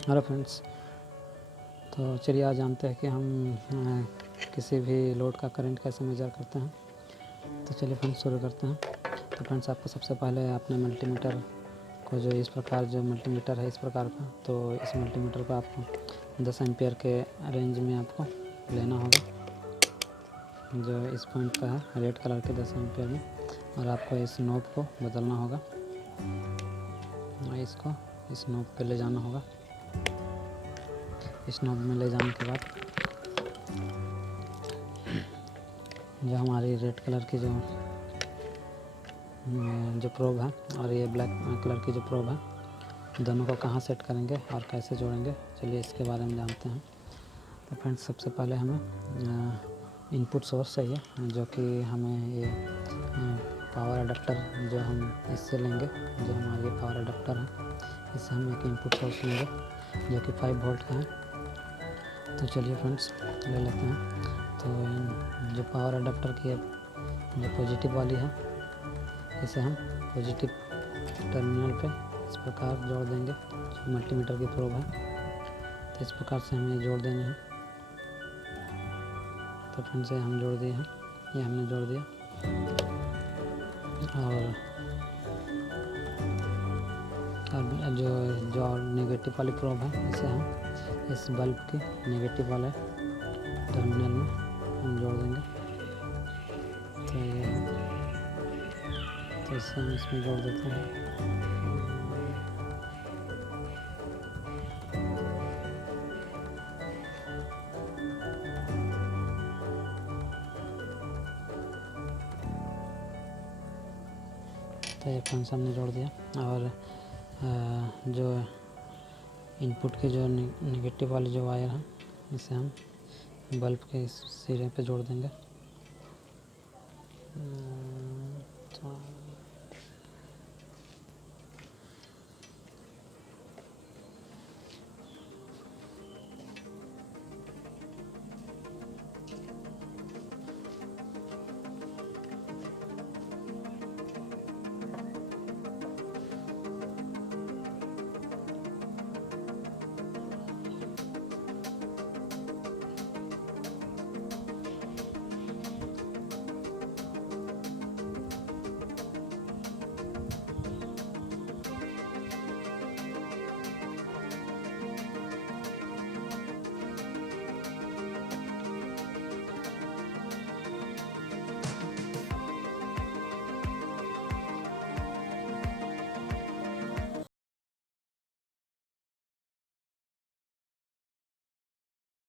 Hello friends, तो चलिए आज जानते हैं कि हम किसी भी लोड का करंट कैसे मेजर करते हैं। तो चलिए फ्रेंड्स शुरू करते हैं। तो फ्रेंड्स आपको सबसे पहले अपने मल्टीमीटर को जो इस प्रकार जो मल्टीमीटर है इस प्रकार का, तो इस मल्टीमीटर को आपको 10 एम्पियर के रेंज में आपको लेना होगा, जो इस पॉइंट का है रेड कलर के 10 एम्पियर में। और आपको इस नॉब को बदलना होगा, इसको इस नॉब पे ले जाना होगा। इस नॉब में ले जाने के बाद जो हमारी रेड कलर की जो प्रोब है और ये ब्लैक कलर की जो प्रोब है, दोनों को कहाँ सेट करेंगे और कैसे जोड़ेंगे, चलिए इसके बारे में जानते हैं। तो फ्रेंड्स सबसे पहले हमें इनपुट सोर्स चाहिए, जो कि हमें ये पावर अडेप्टर जो हम इससे लेंगे, जो हमारा ये पावर अडेप्टर है, इससे हम एक इनपुट सोर्स लेंगे जो कि 5 वोल्ट का है। तो चलिए फ्रेंड्स ले लेते हैं। तो जो पावर अडेप्टर की जो पॉजिटिव वाली है, इसे हम पॉजिटिव टर्मिनल पे इस प्रकार जोड़ देंगे। जो मल्टीमीटर की प्रोब है, तो इस प्रकार से हमें जोड़ देनी है। तो फ्रेंड्स हम जोड़ दिए हैं, ये हमने जोड़ दिया। और जो नेगेटिव वाली प्रोब है, इसे हम इस बल्ब के नेगेटिव वाले टर्मिनल में हम जोड़ देंगे। तो ये है, तो इसे हम इसमें जोड़ देते हैं। तो ये फ्रेंड्स हमने जोड़ दिया। और जो इनपुट के जो नेगेटिव वाली जो वायर है, इसे हम बल्ब के इस सिरे पे जोड़ देंगे।